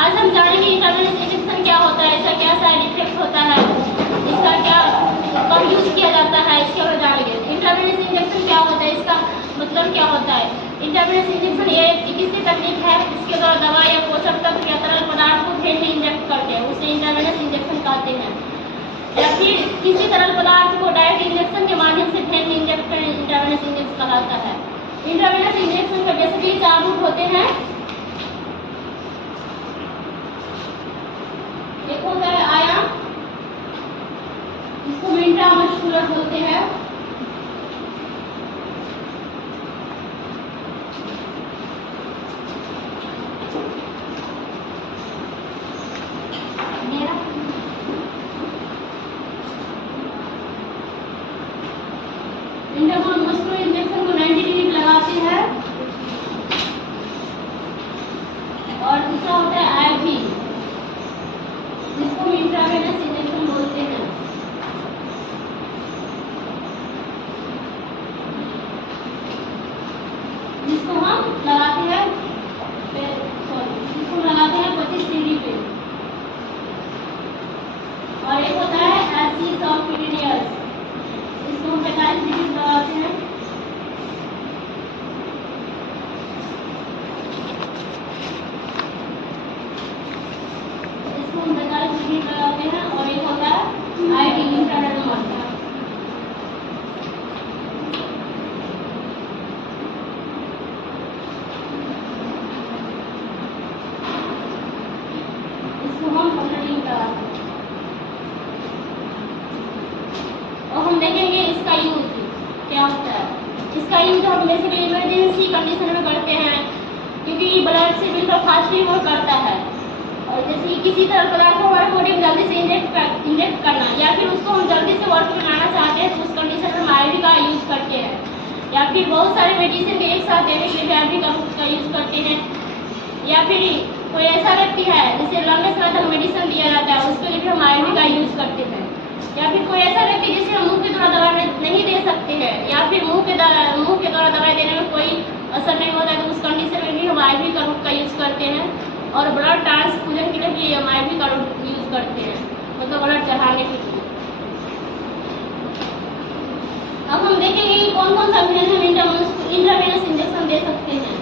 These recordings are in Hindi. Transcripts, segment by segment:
आज हम जानेंगे इंट्रावेनस इंजेक्शन क्या होता है, इसका क्या साइड इफेक्ट होता है, इसका क्या कब यूज किया जाता है, इसके बारे में जानेंगे। इंट्रावेनस इंजेक्शन क्या होता है, इसका मतलब क्या होता है। इंट्रावेनस इंजेक्शन ये एक चिकित्सीय तकनीक है जिसके द्वारा दवा या पोषक तत्व या तरल पदार्थ को भेज में इंजेक्ट करते हैं, उसे इंट्रावेनस इंजेक्शन कहते हैं। या फिर किसी तरल पदार्थ को डायरेक्ट इंजेक्शन के माध्यम से भेज में इंजेक्ट करना इंट्रावेनस इंजेक्शन कहलाता है। इंट्रावेनस इंजेक्शन का बेसिकली 4 रूट होते हैं। एक होता है आयाम, इसको इंट्रामस्कुलर बोलते हैं। इंट्रामस्कुलर इंजेक्शन को 90 डिग्री लगाते हैं। और दूसरा होता है आईवी, जिसको इंट्रावेनस इंजेक्शन बोलते हैं। जिसको हम लगाते हैं 25 डिग्री पे। और एक होता है एसिस ऑफ पीरियड्स, इसको हम 45 डिग्री लगाते हैं। इसको हम 45 डिग्री लगाते हैं। और एक होता है आईडी इंफ्रारेड मोड, इसको हम 15 डिग्री लगाते हैं। और हम देखेंगे इसका यूज क्या होता है। इसका यूज हम बेसिकली इमरजेंसी कंडीशन में करते हैं, क्योंकि ब्लड से बिल्कुल फास्ट रिमूव करता है। और जैसे किसी तरह पदार्थ को हमारे बॉडी में जल्दी से इंजेक्ट करना, या फिर उसको हम जल्दी से वर्क में लाना चाहते हैं तो उस कंडीशन में हम आईवी का यूज करते हैं। या फिर बहुत सारे मेडिसिन एक साथ देने के लिए आईवी का यूज करते हैं। या फिर कोई ऐसा व्यक्ति है जिसे लंबे समय तक मेडिसिन दिया जाता है, उसके लिए भी हम आईवी का यूज करते हैं। या फिर कोई ऐसा व्यक्ति जिसे हम मुंह के द्वारा दवाई नहीं दे सकते हैं, या फिर मुंह के द्वारा दवाई देने में कोई असर नहीं होता है, तो उस कंडीशन में भी हम आईवी का रूट का यूज करते हैं। और ब्लड ट्रांसफ्यूजन के लिए भी हम आईवी का रूट यूज करते हैं, मतलब ब्लड चढ़ाने के लिए। अब हम देखेंगे कि कौन कौन सा वेन हम इंट्रावेनस इंजेक्शन दे सकते हैं।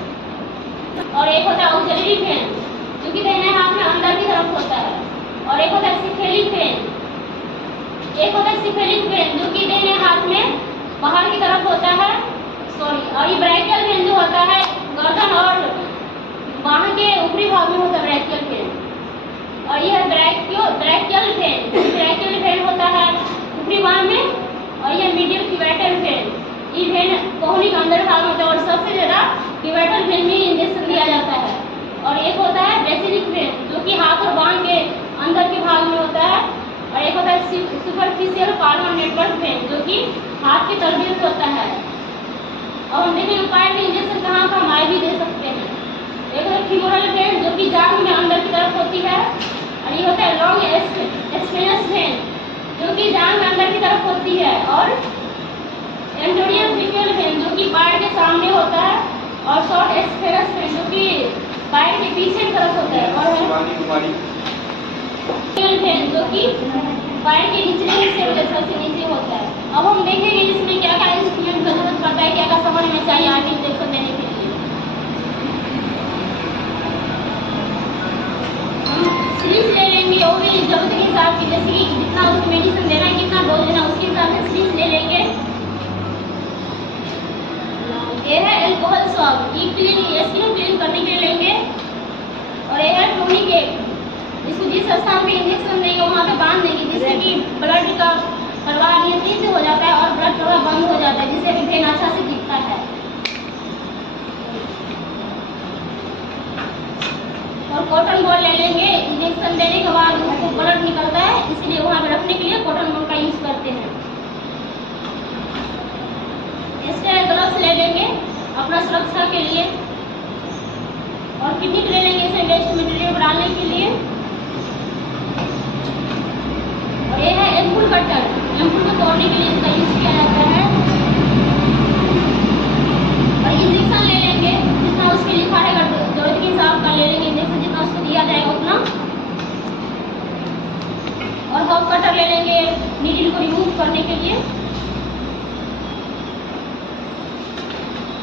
और एक होता है ऑक्सिलरी वेन, जो कि दाहिने हाथ में अंदर की तरफ होता है। और एक होता है सिफेलिक वेन, एक होता है सिफेलिक वेन जो कि दाहिने हाथ में बाहर की तरफ होता है। और ये ब्रैकियल वेन जो होता है गर्दन और बाह के ऊपरी भाग में होता है ब्रैकियल वेन। और यह ब्रैकियल वेन होता है ऊपरी बाह में। और यह मीडियल क्यूवेटल वेन, ये वेन कोहनी के अंदर भाग में होता है। और सबसे ज्यादा क्यूवेटल वेन में इंजेक्शन दिया जाता है। और एक होता है बेसिलिक वेन, जो कि हाथ और बाह के अंदर के भाग में होता है। और एक होता है सुपरफिशियल कार्बन नेटवर्क वेन, जो कि हाथ के तलबीर होता है। और हम देखेंगे उपाय में इंजेक्शन कहाँ हम आईवी दे सकते हैं। एक होता है फीमोरल वेन, जो कि जांघ में अंदर की तरफ होती है। और ये होता है लॉन्ग एस्फेनस वेन, जो कि जांघ में अंदर की तरफ होती है। और एंडोडियम ब्रिकियल वेन, जो कि पैर के सामने होता है। और शॉर्ट एस्फेनस वेन, जो कि पैर के पीछे की तरफ होता है। और वेन, जो कि पैर के निचले हिस्से में सबसे नीचे होता है। अब हम देखेंगे इसमें क्या क्या इंस्ट्रूमेंट की जरूरत पड़ता है, क्या क्या सामान हमें चाहिए आगे इंजेक्शन देने के लिए। हम सीरीज ले लेंगे, वो भी जरूरत के हिसाब से, जैसे कि जितना उसको मेडिसिन देना है, कितना डोज देना है, उसके हिसाब से सीरीज ले लेंगे। ये है एल्कोहल स्वाब, ये स्किन क्लीन करने के लिए लेंगे। और ये है टोनिकेट, इसको जिस स्थान पे इंजेक्शन देंगे वहाँ पे बांध देंगे, जिससे कि ब्लड का प्रवाह नियंत्रित हो जाता है और ब्लड प्रवाह बंद हो जाता है, जिससे भी वेन अच्छा से दिखता है। और कॉटन बॉल ले लेंगे, इंजेक्शन देने के बाद उसको ब्लड निकलता है, इसलिए वहाँ पे रखने के लिए कॉटन बॉल का यूज करते हैं। स्टेराइल ग्लव्स ले लेंगे अपना सुरक्षा के लिए। और किडनी ले लेंगे इसे वेस्ट मटेरियल डालने के लिए। और ये है एम्पुल कटर, एम्पुल को तोड़ने के लिए इसका यूज किया जाता है। और इंजेक्शन ले लेंगे, जितना उसमें लिखा रहेगा जरूरत के हिसाब का ले लेंगे इंजेक्शन, जितना उसको दिया जाएगा उतना। करने के लिए।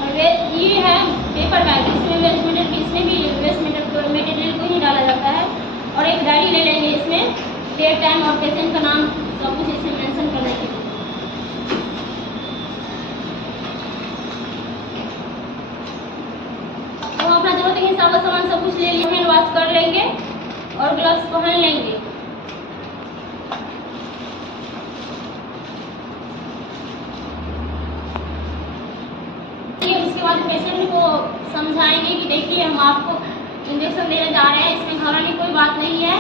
और ये है पेपर बैग, इसमें वेस्ट मटेरियल को ही डाला जाता है। और एक डायरी ले लेंगे, इसमें डेट, टाइम और पेशेंट का नाम सब कुछ इसमें मेंशन करने के लिए। तो अपना जरूरत के हिसाब से सामान सब कुछ ले लिए, हैंड वॉश कर लेंगे और ग्लव्स पहन लेंगे। उसके बाद पेशेंट को समझाएंगे कि देखिए हम आपको इंजेक्शन देने जा रहे हैं, इसमें घबराने की कोई बात नहीं है।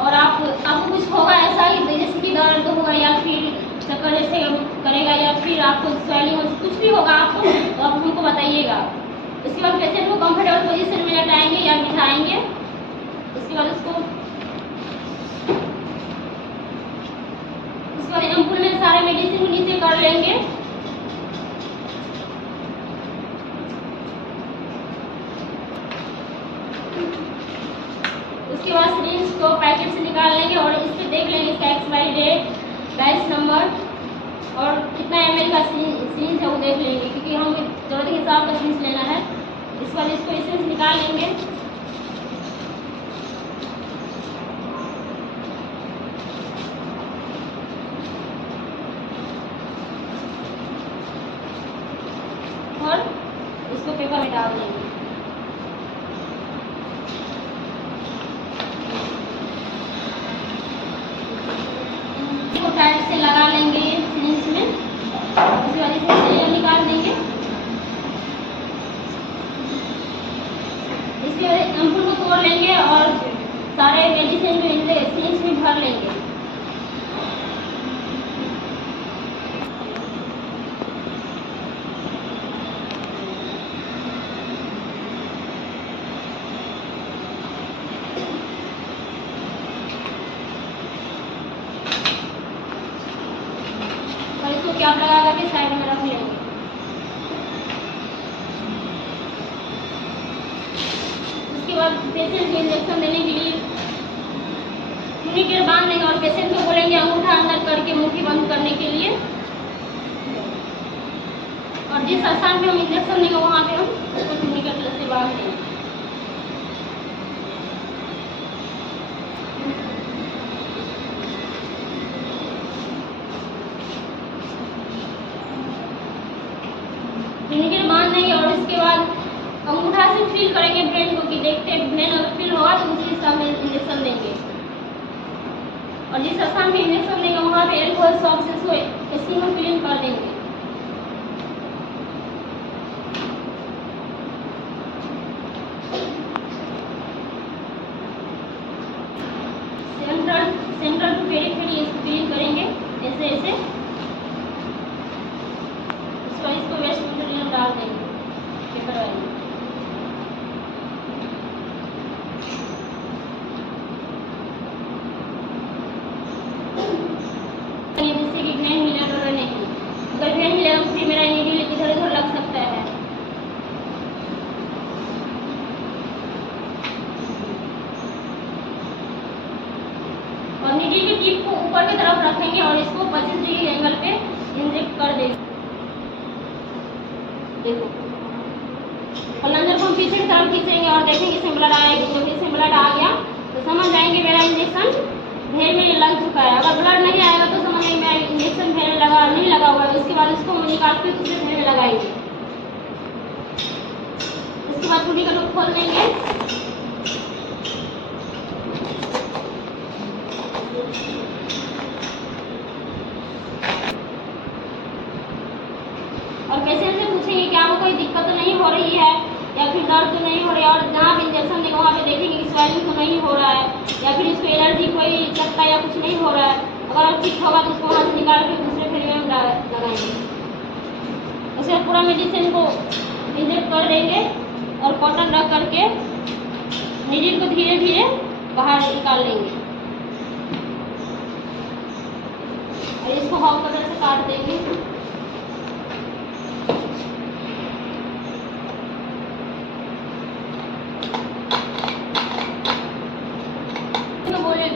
और आपको कुछ होगा ऐसा ही, जैसे कि दर्द होगा या फिर चक्कर जैसे करेगा या फिर आपको स्वेलिंग हो, कुछ भी होगा आपको तो आप हमको बताइएगा। उसके बाद पेशेंट को कंफर्टेबल पोजीशन में लेटाएंगे या बिठाएंगे। उसके बाद एम्पूल में सारे मेडिसिन को नीचे कर लेंगे। उसके बाद सिरिंज को पैकेट से निकाल लेंगे और इस पे देख लेंगे इसका एक्सपायरी डेट, बैच नंबर और कितना ml का सिरिंज है वो देख लेंगे, क्योंकि हम जरूरत के हिसाब का सिरिंज लेना है। इस बार इसको सिरिंज निकाल लेंगे। और इसको पेपर में डाल देंगे। टाइट से लगा लेंगे सिरिंज में। उसके बाद इसमें सिरिंज निकाल देंगे। इसके बाद एम्पूल को तोड़ लेंगे और सारे मेडिसिन जो सिरिंज में भर लेंगे। इसको क्या लगा के साइड में रख लेंगे। उसके बाद पेशेंट को इंजेक्शन देने के लिए टूनिकेट बांध देंगे और पेशेंट को बोलेंगे अंगूठा अंदर करके मुट्ठी बंद करने के लिए। और जिस स्थान पे हम इंजेक्शन देंगे वहाँ पे हम उसको टूनिकेट से बांध देंगे। टूनिकेट बांध देंगे और इसके बाद अंगूठा से फील करेंगे ब्रेन को, कि देखते ब्रेन अगर फील होगा तो उसी स्थान में इंजेक्शन देंगे। और जिस स्थान में इंजेक्शन देंगे वहाँ पे एल्कोहल सॉल्ट से इसको इसी में क्लीन कर देंगे। सेंट्रल टू पेरिफेरी इसको क्लीन करेंगे ऐसे ऐसे। इसको वेस्ट मटेरियल डाल देंगे पेपर वाले। जिससे कि ग्रेन हिलर और नहीं, अगर ग्रेन हिलेगा तो फिर मेरा नीडल इधर उधर लग सकता है। और नीडल की टिप को ऊपर की तरफ रखेंगे और इसको 25 डिग्री एंगल पे इंजेक्ट कर देंगे। देखो प्लंजर को हम पीछे की तरफ खींचेंगे और देखेंगे इसमें ब्लड आएगा। जब इसमें ब्लड आ गया तो समझ जाएंगे मेरा इंजेक्शन भेड़ में लग चुका है। अगर ब्लड नहीं आएगा तो समझ जाएंगे मेरा इंजेक्शन भेड़ लगा नहीं लगा हुआ है। उसके बाद इसको निकाल के दूसरे भेड़ में लगाएंगे। उसके बाद टूटी का लोग खोल देंगे। और पेशेंट से पूछेंगे कि आपको कोई दिक्कत तो नहीं हो रही है या फिर दर्द तो नहीं हो रही है। और जहाँ भी इंजेक्शन देंगे वहाँ पे देखेंगे कि स्वेलिंग तो नहीं हो रहा है या फिर इसको एलर्जी कोई चक्का या कुछ नहीं हो रहा है। अगर ठीक होगा तो उसको वहाँ से निकाल के दूसरे फेरे में लगाएंगे। उसके बाद पूरा मेडिसिन को इंजेक्ट कर देंगे और कॉटन रख करके नीडल को धीरे धीरे बाहर निकाल लेंगे और इसको हॉक कटर से काट देंगे।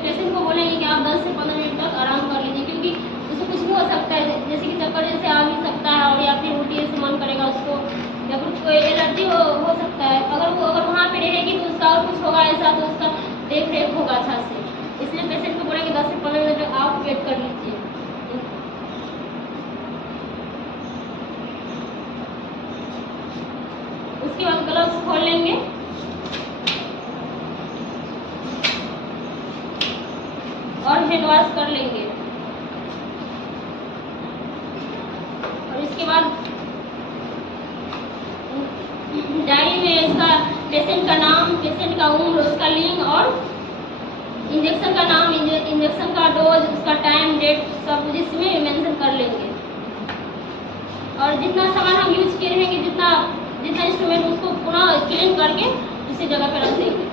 पेशेंट को बोलेंगे कि आप 10 से 15 मिनट तक आराम कर लीजिए, क्योंकि उससे कुछ भी हो सकता है, जैसे कि चक्कर जैसे आ भी सकता है, और या फिर उल्टी जैसे मन करेगा उसको, या फिर कोई एलर्जी हो सकता है। अगर वहाँ पे रहेगी तो उसका और कुछ होगा ऐसा, तो उसका देख रेख होगा अच्छा से। इसलिए पेशेंट को बोलेंगे 10 से 15 मिनट आप वेट कर लीजिए। उसके बाद ग्लव्स खोल लेंगे और हैंड वॉश कर लेंगे। और इसके बाद डायरी में इसका पेशेंट का नाम, पेशेंट का उम्र, उसका लिंग और इंजेक्शन का नाम, इंजेक्शन का डोज, उसका टाइम, डेट सब कुछ इसमें मेंशन कर लेंगे। और जितना सामान हम यूज किए रहेंगे, जितना इंस्ट्रूमेंट, उसको पुनः क्लीन करके उसी जगह पर रख देंगे।